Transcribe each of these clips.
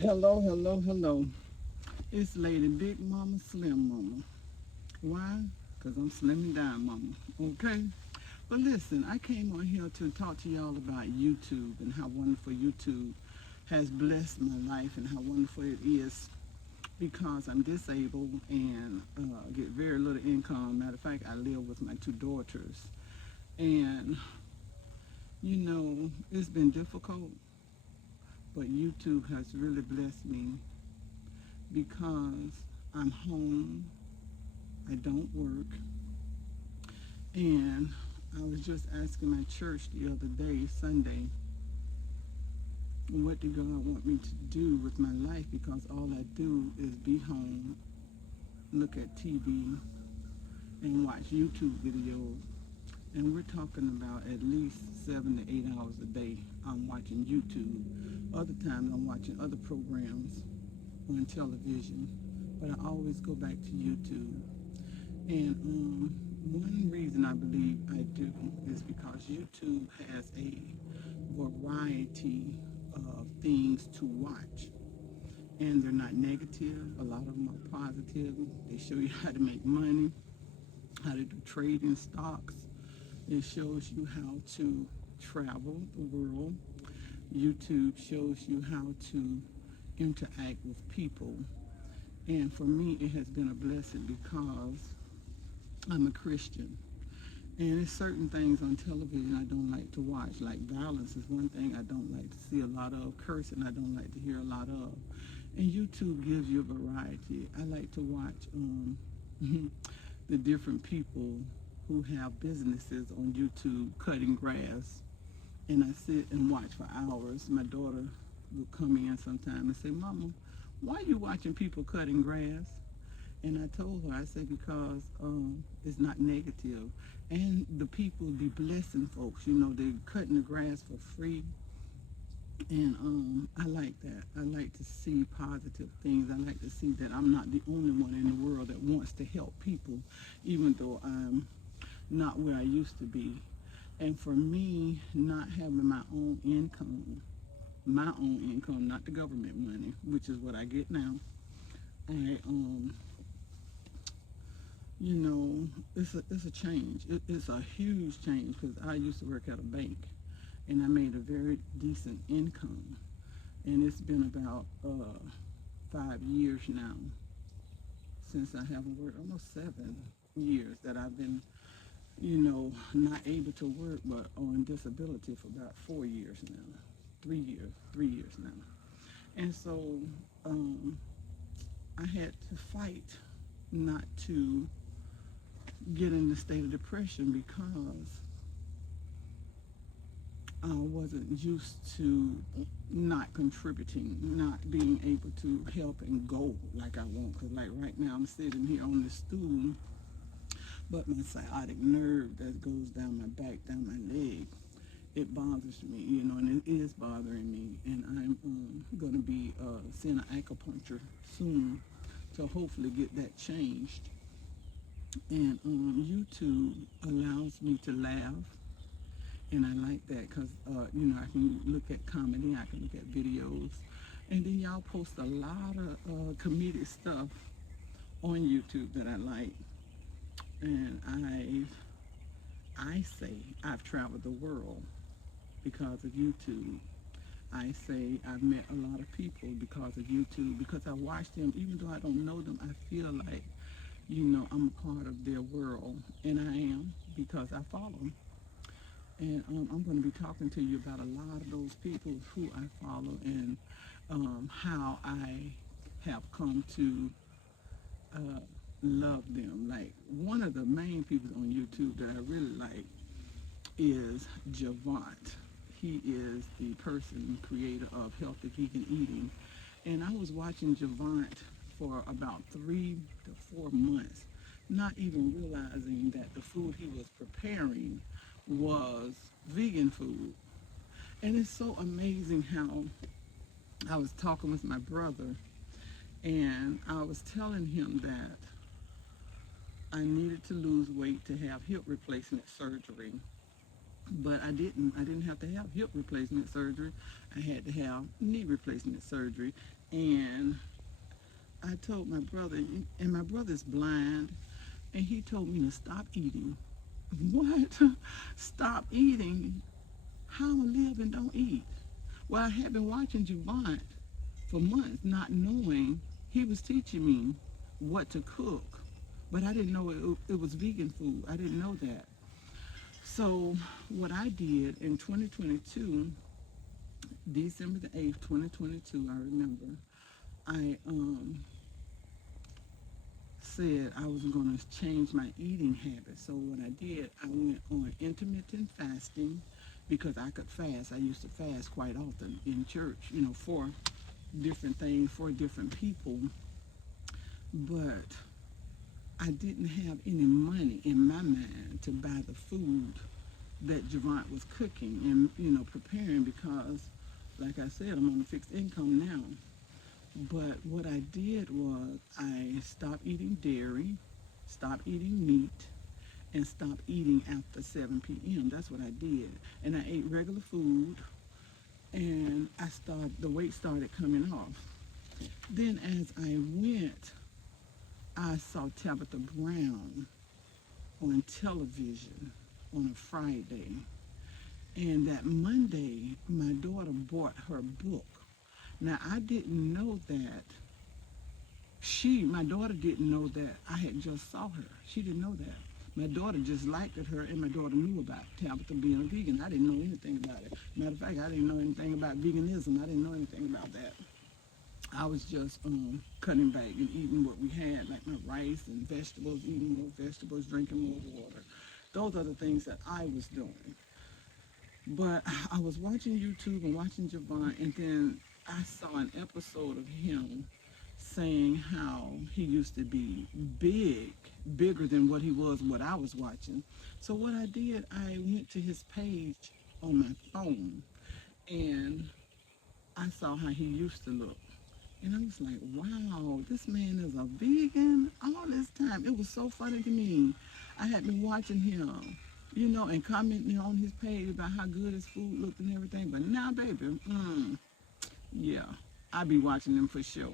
Hello, hello, hello. It's Lady Big Mama Slim Mama. Why? Because I'm slimming down, Mama. Okay? But listen, I came on here to talk to y'all about YouTube and how wonderful YouTube has blessed my life and how wonderful it is because I'm disabled and get very little income. Matter of fact, I live with my two daughters. And, it's been difficult, but YouTube has really blessed me because I'm home. I don't work. And I was just asking my church the other day, Sunday, what did God want me to do with my life because all I do is be home, look at TV, and watch YouTube videos. And we're talking about at least 7 to 8 hours a day I'm watching YouTube. Other times I'm watching other programs on television, but I always go back to YouTube. And one reason I believe I do is because YouTube has a variety of things to watch. And they're not negative. A lot of them are positive. They show you how to make money, how to do trading stocks. It shows you how to travel the world. YouTube shows you how to interact with people. And for me, it has been a blessing because I'm a Christian. And there's certain things on television I don't like to watch. Like violence is one thing I don't like to see a lot of. Cursing I don't like to hear a lot of. And YouTube gives you a variety. I like to watch the different people who have businesses on YouTube cutting grass. And I sit and watch for hours. My daughter will come in sometime and say, Mama, why are you watching people cutting grass? And I told her, I said, because it's not negative. And the people be blessing folks. They're cutting the grass for free. And I like that. I like to see positive things. I like to see that I'm not the only one in the world that wants to help people, even though I'm not where I used to be. And for me, not having my own income, not the government money, which is what I get now, I it's a change. It's a huge change because I used to work at a bank and I made a very decent income. And it's been about 5 years now since I haven't worked, almost 7 years that I've been, not able to work but on disability for about 4 years now. 3 years now. And so um, I had to fight not to get in the state of depression because I wasn't used to not contributing, not being able to help and go like I want. Because, like, right now, I'm sitting here on this stool, but my sciatic nerve that goes down my back, down my leg, it bothers me, and it is bothering me. And I'm going to be seeing an acupuncture soon to hopefully get that changed. And YouTube allows me to laugh, and I like that because I can look at comedy, I can look at videos, and then y'all post a lot of comedic stuff on YouTube that I like. And I say I've traveled the world because of YouTube. I say I've met a lot of people because of YouTube, because I watch them. Even though I don't know them, I feel like, I'm a part of their world, and I am because I follow them. And I'm going to be talking to you about a lot of those people who I follow and how I have come to uh, love them. Like, one of the main people on YouTube that I really like is Javant. He is the person, creator of Healthy Vegan Eating. And I was watching Javant for about 3 to 4 months, not even realizing that the food he was preparing was vegan food. And it's so amazing how I was talking with my brother and I was telling him that I needed to lose weight to have hip replacement surgery. but I didn't have to have hip replacement surgery. I had to have knee replacement surgery. And I told my brother, and my brother's blind, and he told me to stop eating. What? Stop eating? How I live and don't eat? Well, I had been watching Javon for months, not knowing he was teaching me what to cook, but I didn't know it was vegan food. I didn't know that. So what I did in 2022, December the 8th, 2022, I remember, I said I was going to change my eating habits. So what I did, I went on intermittent fasting because I could fast. I used to fast quite often in church, for different things, for different people. But I didn't have any money in my mind to buy the food that Javant was cooking and, preparing because, like I said, I'm on a fixed income now. But what I did was I stopped eating dairy, stopped eating meat, and stopped eating after 7 p.m. That's what I did. And I ate regular food, and the weight started coming off. Then as I went, I saw Tabitha Brown on television on a Friday. And that Monday, my daughter bought her book. Now, I didn't know that my daughter didn't know that I had just saw her. She didn't know that. My daughter just liked her, and my daughter knew about Tabitha being a vegan. I didn't know anything about it. Matter of fact, I didn't know anything about veganism. I didn't know anything about that. I was just cutting back and eating what we had, like my rice and vegetables, eating more vegetables, drinking more water. Those are the things that I was doing. But I was watching YouTube and watching Javon, and then I saw an episode of him saying how he used to be bigger than what he was, what I was watching. So what I did, I went to his page on my phone, and I saw how he used to look. And I was like, wow, this man is a vegan all this time. It was so funny to me. I had been watching him, and commenting on his page about how good his food looked and everything. But now, baby, yeah, I be watching them for sure.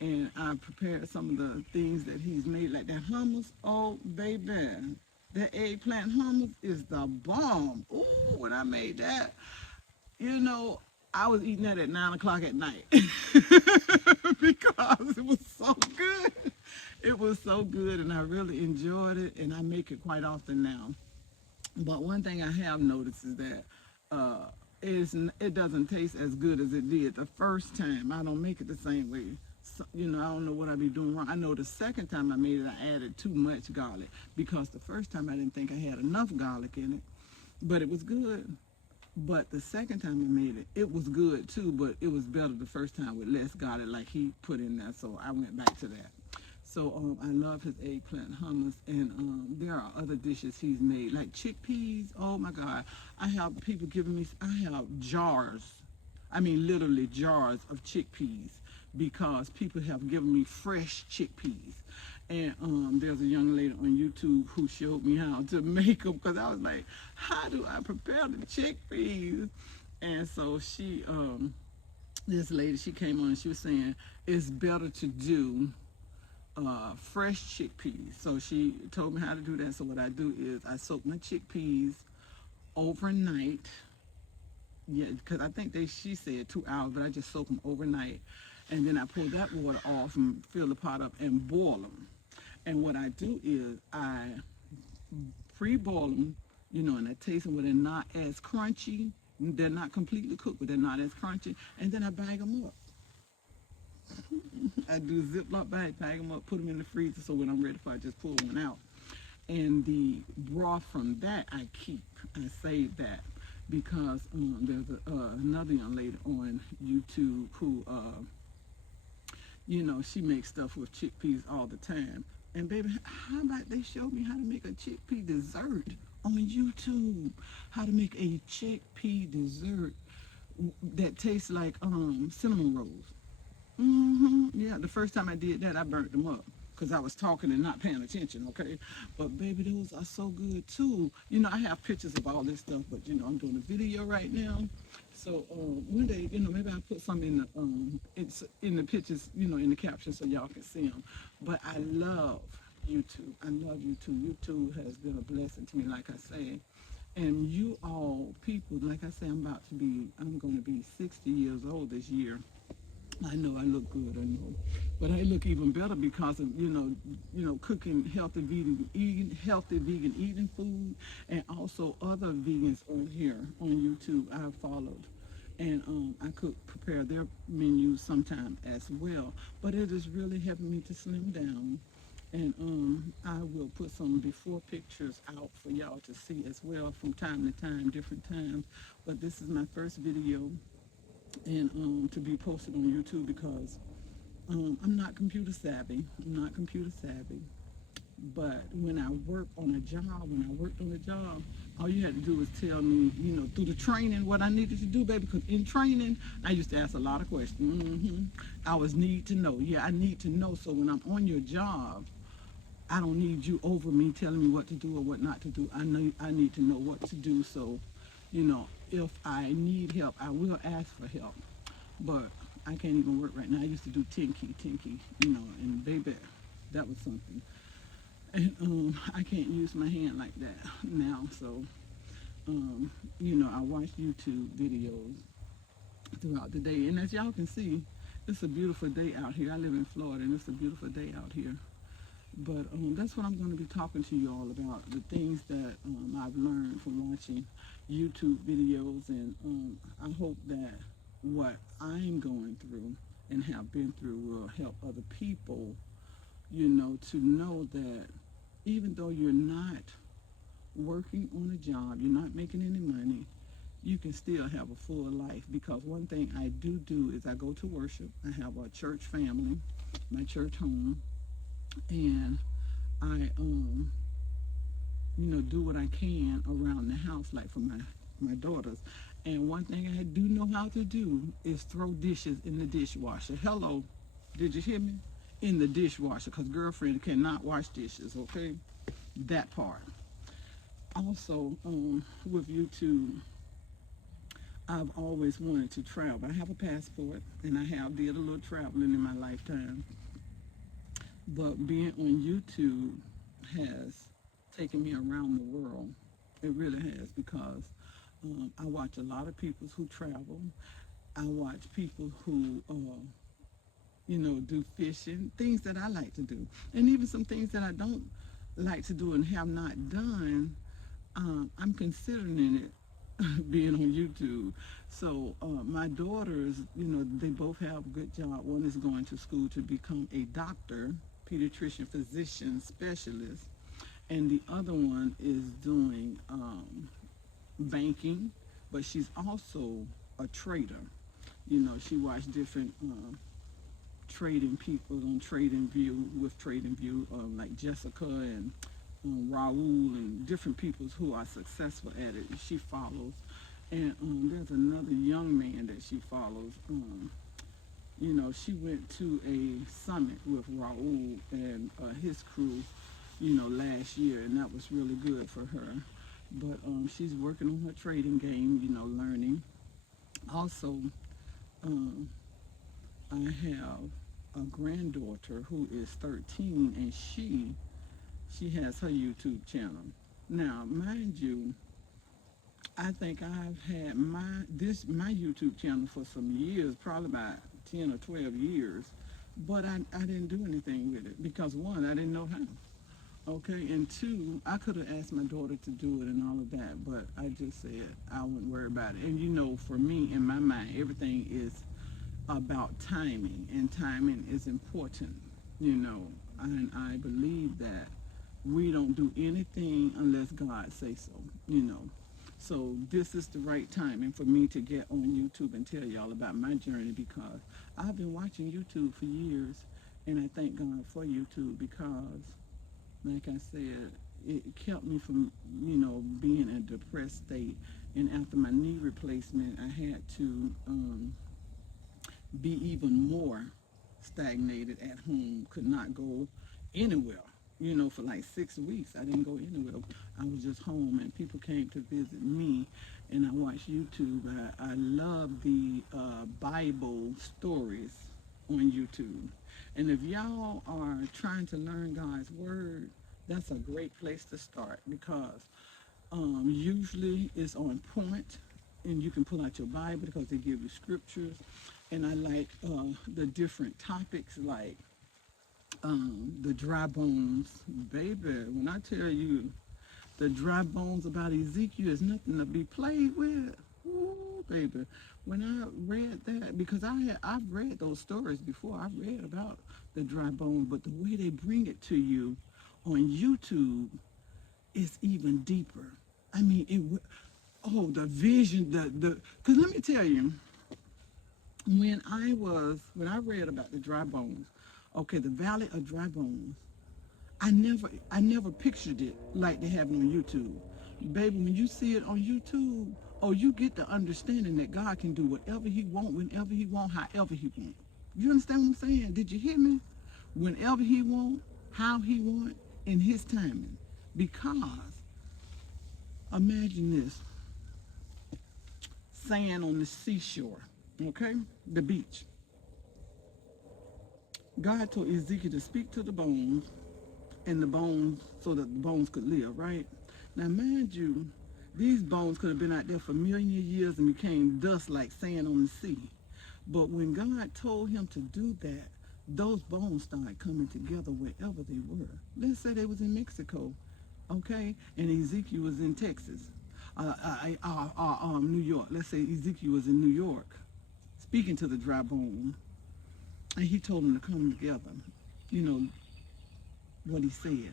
And I prepared some of the things that he's made, like that hummus. Oh, baby, that eggplant hummus is the bomb. Ooh, when I made that, I was eating that at 9 o'clock at night because it was so good. It was so good, and I really enjoyed it, and I make it quite often now. But one thing I have noticed is that it doesn't taste as good as it did the first time. I don't make it the same way. So, I don't know what I be doing wrong. I know the second time I made it, I added too much garlic because the first time I didn't think I had enough garlic in it, but it was good. But the second time I made it, it was good too, but it was better the first time with less garlic like he put in there, so I went back to that. So I love his eggplant hummus, and there are other dishes he's made, like chickpeas. Oh my God. I have people giving me, I have jars, literally jars of chickpeas because people have given me fresh chickpeas. And there's a young lady on YouTube who showed me how to make them because I was like, how do I prepare the chickpeas? And so this lady, she came on and she was saying, it's better to do fresh chickpeas. So she told me how to do that. So what I do is I soak my chickpeas overnight. Yeah, because I think she said 2 hours, but I just soak them overnight. And then I pull that water off and fill the pot up and boil them. And what I do is I pre-boil them, and I taste them where they're not as crunchy. They're not completely cooked, but they're not as crunchy. And then I bag them up. I do Ziploc bag them up, put them in the freezer, so when I'm ready for it, I just pull one out. And the broth from that I keep. I save that because there's another young lady on YouTube who, she makes stuff with chickpeas all the time. And baby, how about they show me how to make a chickpea dessert on YouTube? How to make a chickpea dessert that tastes like cinnamon rolls. Yeah, the first time I did that, I burnt them up because I was talking and not paying attention, okay? But baby, those are so good too. You know, I have pictures of all this stuff, but you know, I'm doing a video right now. So one day, you know, maybe I'll put some in it's in the pictures, you know, in the caption so y'all can see them. But I love YouTube. I love YouTube. YouTube has been a blessing to me, like I said. And you all people, like I say, I'm going to be 60 years old this year. I know I look good, I know, but I look even better because of cooking healthy vegan eating food, and also other vegans on here on YouTube I've followed, and I could prepare their menus sometime as well. But it is really helping me to slim down, and I will put some before pictures out for y'all to see as well from time to time, different times. But this is my first video and to be posted on YouTube because I'm not computer savvy. I'm not computer savvy. But when I worked on a job, all you had to do was tell me, you know, through the training what I needed to do, baby. Because in training, I used to ask a lot of questions. I was need to know. Yeah, I need to know. So when I'm on your job, I don't need you over me telling me what to do or what not to do. I know I need to know what to do. So, you know, if I need help, I will ask for help. But I can't even work right now. I used to do tinky, you know, and baby, that was something. And I can't use my hand like that now. So, you know, I watch YouTube videos throughout the day. And as y'all can see, it's a beautiful day out here. I live in Florida, and it's a beautiful day out here. But that's what I'm going to be talking to you all about, the things that I've learned from watching YouTube videos. And I hope that what I'm going through and have been through will help other people, you know, to know that even though you're not working on a job, you're not making any money, you can still have a full life. Because one thing I do is I go to worship. I have a church family, my church home, and I you know, do what I can around the house, like for my daughters. And one thing I do know how to do is throw dishes in the dishwasher. Hello, did you hear me? In the dishwasher, because girlfriend cannot wash dishes, okay? That part. Also, with YouTube, I've always wanted to travel. I have a passport, and I have did a little traveling in my lifetime. But being on YouTube has taken me around the world. It really has, because I watch a lot of people who travel. I watch people who, you know, do fishing, things that I like to do. And even some things that I don't like to do and have not done, I'm considering it being on YouTube. So my daughters, you know, they both have a good job. One is going to school to become a doctor, pediatrician, physician, specialist, and the other one is doing banking, but she's also a trader. You know, she watched different trading people on Trading View, like Jessica and Raul and different people who are successful at it. She follows, and there's another young man that she follows. You know, she went to a summit with Raul and his crew, you know, last year, and that was really good for her. But she's working on her trading game, you know, learning. Also, I have a granddaughter who is 13, and she has her YouTube channel. Now, mind you, I think I've had my YouTube channel for some years, probably about 10 or 12 years, but I didn't do anything with it because, one, I didn't know how. Okay, and two, I could have asked my daughter to do it and all of that, but I just said I wouldn't worry about it. And you know, for me, in my mind, everything is about timing, and timing is important, you know, and I believe that we don't do anything unless God says so, you know. So this is the right timing for me to get on YouTube and tell y'all about my journey, because I've been watching YouTube for years, and I thank God for YouTube because, like I said, it kept me from, you know, being in a depressed state. And after my knee replacement, I had to be even more stagnated at home, could not go anywhere. You know, for like 6 weeks, I didn't go anywhere. I was just home, and people came to visit me, and I watched YouTube. I love the Bible stories on YouTube. And if y'all are trying to learn God's Word, that's a great place to start because usually it's on point, and you can pull out your Bible because they give you scriptures. And I like the different topics like the dry bones, baby. When I tell you the dry bones about Ezekiel is nothing to be played with. Ooh, baby. When I read that, because I've read those stories before. I've read about the dry bones, but the way they bring it to you on YouTube is even deeper. I mean, oh, the vision, because let me tell you, when I read about the dry bones, okay, the valley of dry bones, I never pictured it like they have it on YouTube. Baby, when you see it on YouTube, oh, you get the understanding that God can do whatever he want, whenever he want, however he want. You understand what I'm saying? Did you hear me? Whenever he want, how he want, in his timing. Because imagine this, sand on the seashore, okay? The beach. God told Ezekiel to speak to the bones, and the bones, so that the bones could live, right? Now, mind you, these bones could have been out there for millions of years and became dust like sand on the sea. But when God told him to do that, those bones started coming together wherever they were. Let's say they was in Mexico, okay, and Ezekiel was in Texas, New York. Let's say Ezekiel was in New York, speaking to the dry bone, and he told them to come together. You know what he said,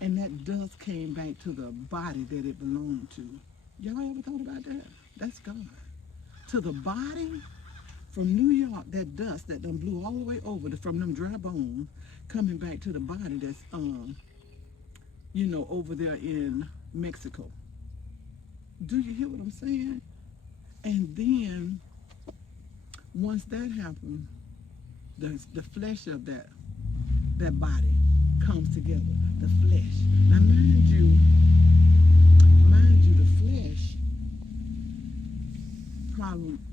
and that dust came back to the body that it belonged to. Y'all ever thought about that? That's God. To the body from New York, that dust that done blew all the way over from them dry bones, coming back to the body that's over there in Mexico. Do you hear what I'm saying? And then once that happened, the flesh of that body comes together. The flesh. Now,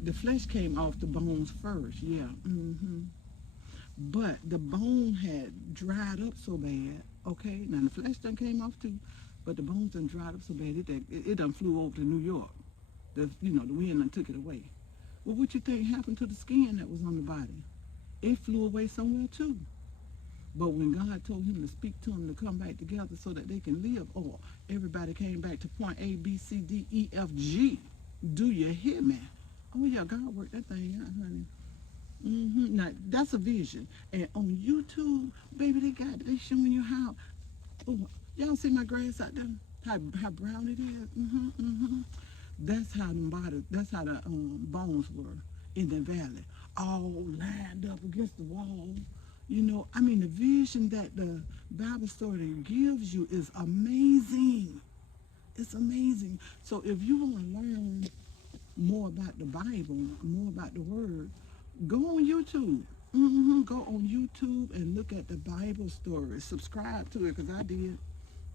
the flesh came off the bones first. Yeah. But the bone had dried up so bad. Okay. Now the flesh done came off too, but the bones done dried up so bad it done flew over to New York. The wind done took it away. Well, what you think happened to the skin that was on the body? It flew away somewhere too. But when God told him to speak to them to come back together so that they can live, everybody came back to point A, B, C, D, E, F, G. Do you hear me? Oh yeah, God worked that thing out, honey. Now that's a vision. And on YouTube, baby, they showing you how. Oh, y'all see my grass out there? How brown it is. That's how the body. That's how the bones were in the valley, all lined up against the wall. The vision that the Bible story gives you is amazing. It's amazing. So if you want to learn more about the Bible, more about the Word, go on YouTube. Go on YouTube and look at the Bible stories. Subscribe to it, because I did.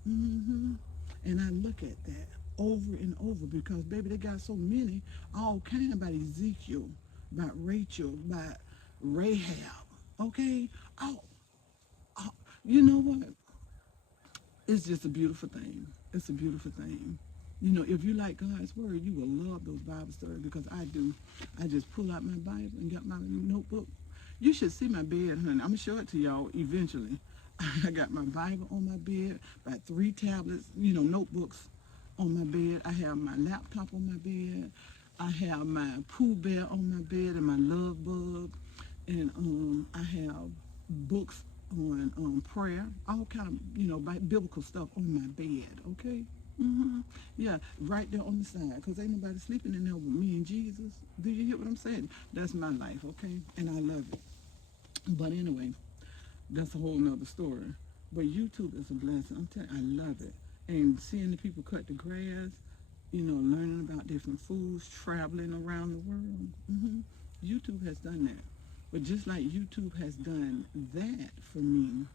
And I look at that over and over because, baby, they got so many, all kind about Ezekiel, about Rachel, about Rahab. Okay? You know what? It's just a beautiful thing. It's a beautiful thing. If you like God's Word, you will love those Bible stories, because I do. I just pull out my Bible and got my notebook. You should see my bed, honey. I'm going to show it to y'all eventually. I got my Bible on my bed, about 3 tablets, notebooks on my bed. I have my laptop on my bed. I have my Pooh Bear on my bed and my love bug. And I have books on prayer, all kind of, biblical stuff on my bed, okay? Yeah, right there on the side, because ain't nobody sleeping in there with me and Jesus. Do you hear what I'm saying? That's my life, okay? And I love it. But anyway, that's a whole nother story. But YouTube is a blessing. I'm telling you, I love it. And seeing the people cut the grass, learning about different foods, traveling around the world. YouTube has done that. But just like YouTube has done that for me,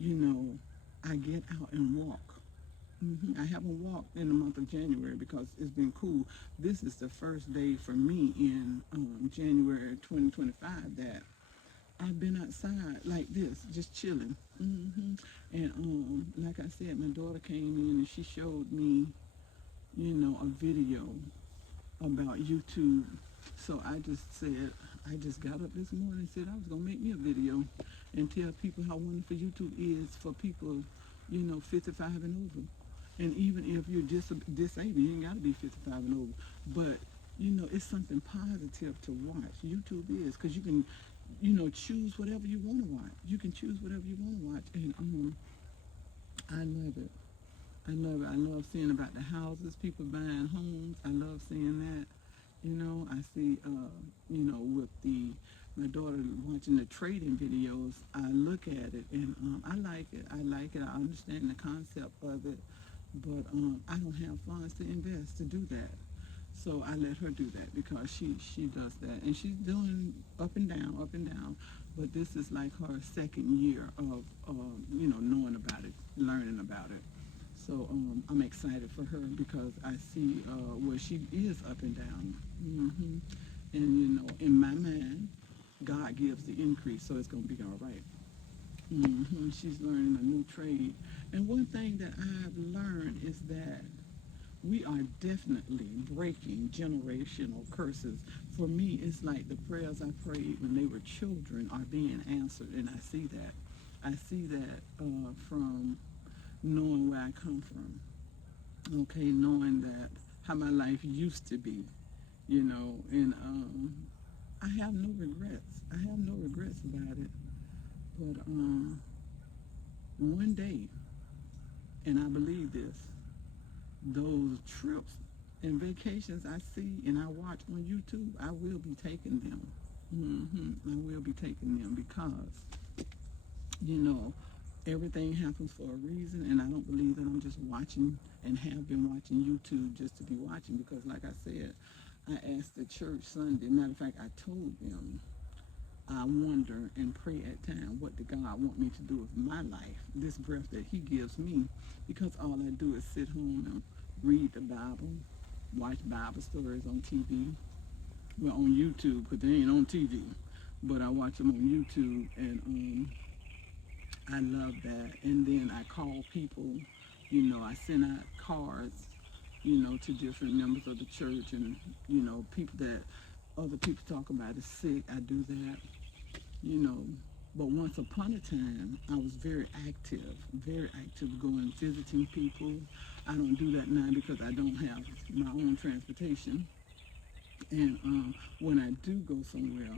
you know, I get out and walk. I haven't walked in the month of January because it's been cool. This is the first day for me in January 2025 that I've been outside like this, just chilling. And like I said, my daughter came in and she showed me, a video about YouTube. So I just said, I just got up this morning and said I was going to make me a video and tell people how wonderful YouTube is for people, 55 and over. And even if you're disabled, you ain't got to be 55 and over. But, it's something positive to watch. YouTube is, because you can, choose whatever you want to watch. You can choose whatever you want to watch. And I love it. I love it. I love seeing about the houses, people buying homes. I love seeing that. I see, with my daughter watching the trading videos, I look at it and I like it. I like it. I understand the concept of it, but I don't have funds to invest to do that. So I let her do that because she does that, and she's doing up and down, up and down. But this is like her second year of, knowing about it, learning about it. So I'm excited for her because I see where she is up and down. And, in my mind, God gives the increase, so it's going to be all right. She's learning a new trade. And one thing that I've learned is that we are definitely breaking generational curses. For me, it's like the prayers I prayed when they were children are being answered, and I see that. I see that from knowing where I come from. Okay, knowing that how my life used to be, and I have no regrets. I have no regrets about it. But one day, and I believe this, those trips and vacations I see and I watch on YouTube, I will be taking them. I will be taking them because, everything happens for a reason, and I don't believe that I'm just watching and have been watching YouTube just to be watching because, like I said, I asked the church Sunday. Matter of fact, I told them I wonder and pray at times, what did God want me to do with my life, this breath that He gives me, because all I do is sit home and read the Bible, watch Bible stories on TV, well, on YouTube, because they ain't on TV, but I watch them on YouTube, and I love that. And then I call people, I send out cards, to different members of the church, and, people that other people talk about is sick. I do that, But once upon a time, I was very active, going visiting people. I don't do that now because I don't have my own transportation. And when I do go somewhere,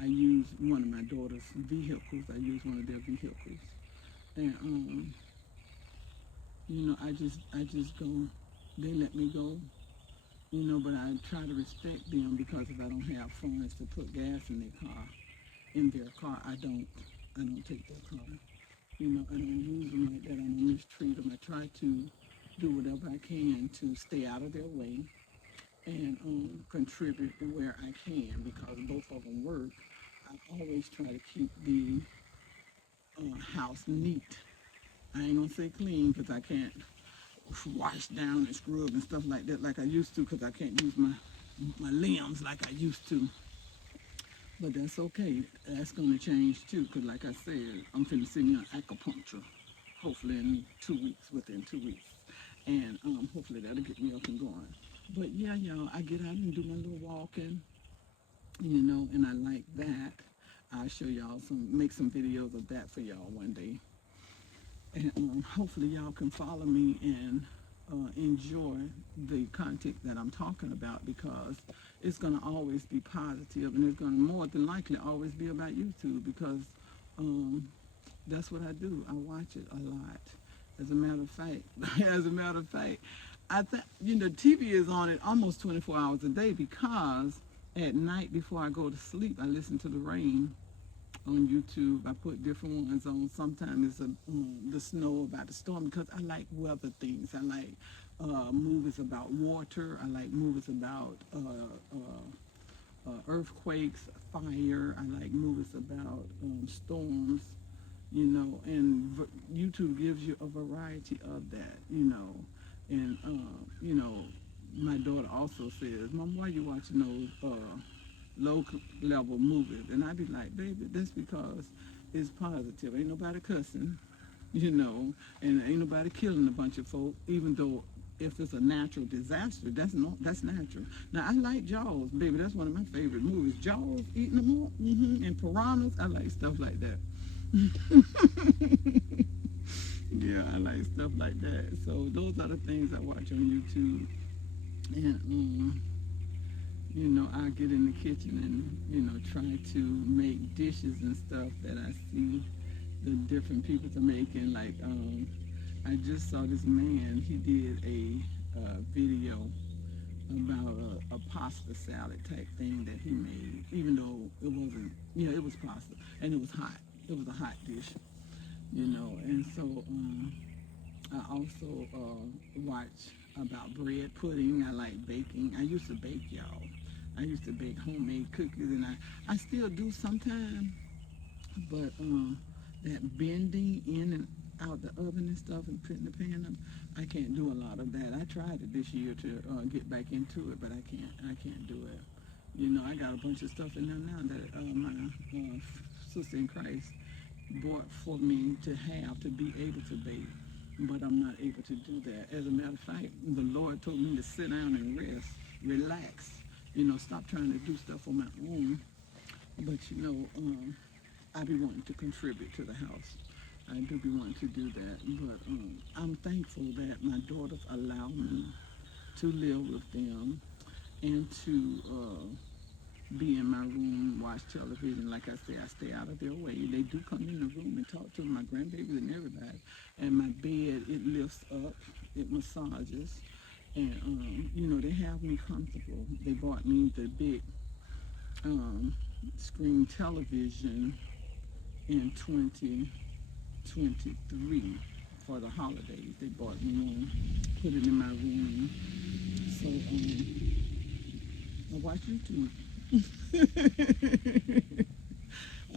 I use one of my daughter's vehicles. I use one of their vehicles. And I just go. They let me go, but I try to respect them because if I don't have funds to put gas in their car, I don't take their car. I don't use them like that. I don't mistreat them. I try to do whatever I can to stay out of their way and contribute where I can because both of them work. I always try to keep the house neat. I ain't gonna say clean because I can't wash down and scrub and stuff like that like I used to because I can't use my limbs like I used to. But that's okay. That's gonna change too because like I said, I'm finna see me an acupuncture hopefully in 2 weeks, within 2 weeks. And hopefully that'll get me up and going. But yeah, y'all, I get out and do my little walking, and I like that. I'll show y'all make some videos of that for y'all one day. And hopefully y'all can follow me and enjoy the content that I'm talking about because it's going to always be positive and it's going to more than likely always be about YouTube because that's what I do. I watch it a lot. As a matter of fact, I think, TV is on it almost 24 hours a day because at night before I go to sleep, I listen to the rain on YouTube. I put different ones on. Sometimes it's the snow about the storm because I like weather things. I like movies about water. I like movies about earthquakes, fire. I like movies about storms, you know, and YouTube gives you a variety of that, you know, and you know, my daughter also says, "Mom, why you watching those low level movies?" And I be like, "Baby, that's because it's positive. Ain't nobody cussing, you know, and ain't nobody killing a bunch of folk, even though." If it's a natural disaster, that's natural. Now I like Jaws, baby. That's one of my favorite movies. Jaws, eating them up, and piranhas. I like stuff like that. Yeah, I like stuff like that. So those are the things I watch on YouTube, and you know, I get in the kitchen and try to make dishes and stuff that I see the different people are making. Like I just saw this man. He did a video about a pasta salad type thing that he made, even though it wasn't. Yeah, it was pasta and it was hot. It was a hot dish, you know. And so I also watch about bread pudding. I like baking. I used to bake, y'all. I used to bake homemade cookies, and I still do sometimes. But that bending in and out the oven and stuff and putting the pan up, I can't do a lot of that. I tried it this year to get back into it, but I can't do it. You know, I got a bunch of stuff in there now that my sister in Christ bought for me to have to be able to bake, but I'm not able to do that. As a matter of fact, the Lord told me to sit down and rest, relax, stop trying to do stuff on my own. But I be wanting to contribute to the house. I do be wanting to do that, but I'm thankful that my daughters allow me to live with them and to be in my room, watch television. Like I say, I stay out of their way. They do come in the room and talk to my grandbabies and everybody. And my bed, it lifts up, it massages, and they have me comfortable. They bought me the big screen television in 2023 for the holidays. They bought me one, put it in my room. So I watch YouTube.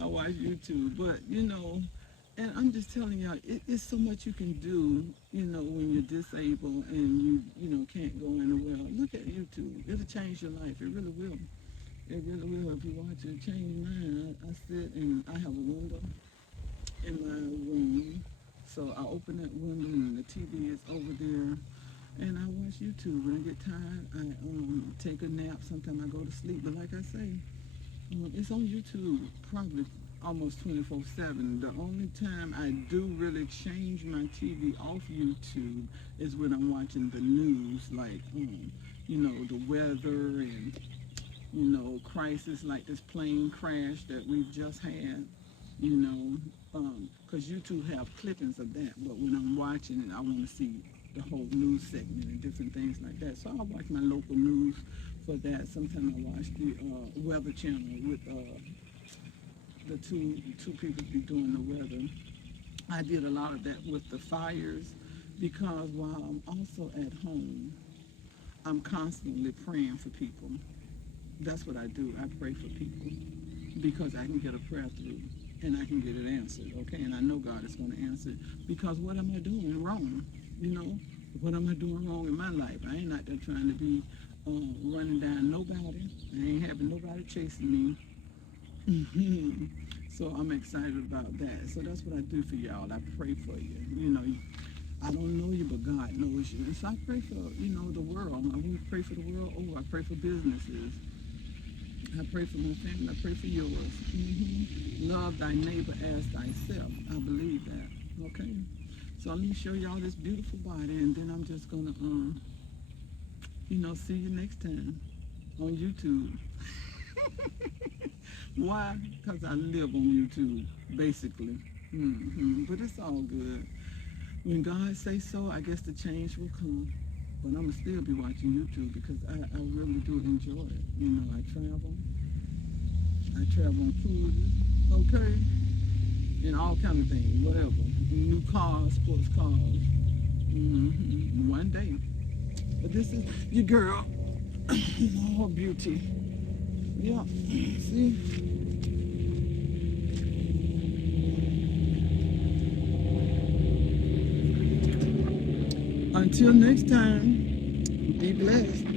I watch YouTube, but and I'm just telling y'all, it's so much you can do, when you're disabled and you can't go anywhere. Look at YouTube. It'll change your life. It really will. It really will. If you watch it, change mine. I sit and I have a window in my room, so I open that window and the TV is over there, and I watch YouTube. When I get tired, I take a nap. Sometimes I go to sleep, but like I say, it's on YouTube probably almost 24/7. The only time I do really change my TV off YouTube is when I'm watching the news, like the weather and crisis like this plane crash that we've just had, because YouTube have clippings of that, but when I'm watching it, I want to see the whole news segment and different things like that. So I watch my local news for that. Sometimes I watch the Weather Channel with the two people be doing the weather. I did a lot of that with the fires because while I'm also at home, I'm constantly praying for people. That's what I do. I pray for people because I can get a prayer through and I can get it answered, okay? And I know God is going to answer it because what am I doing wrong? What am I doing wrong in my life? I ain't out there trying to be running down nobody. I ain't having nobody chasing me. So I'm excited about that. So that's what I do for y'all. I pray for you. I don't know you, but God knows you. And so I pray for, the world. We pray for the world. Oh, I pray for businesses. I pray for my family. I pray for yours. Love thy neighbor as thyself. I believe that. Okay? So let me show y'all this beautiful body, and then I'm just going to, see you next time on YouTube. Why? Because I live on YouTube, basically. But it's all good. When God says so, I guess the change will come. But I'm going to still be watching YouTube because I really do enjoy it. I travel on cruises, okay? And all kind of things, whatever. New cars, sports cars. One day. But this is your girl. Oh, beauty. Yeah, see? Until next time, be blessed.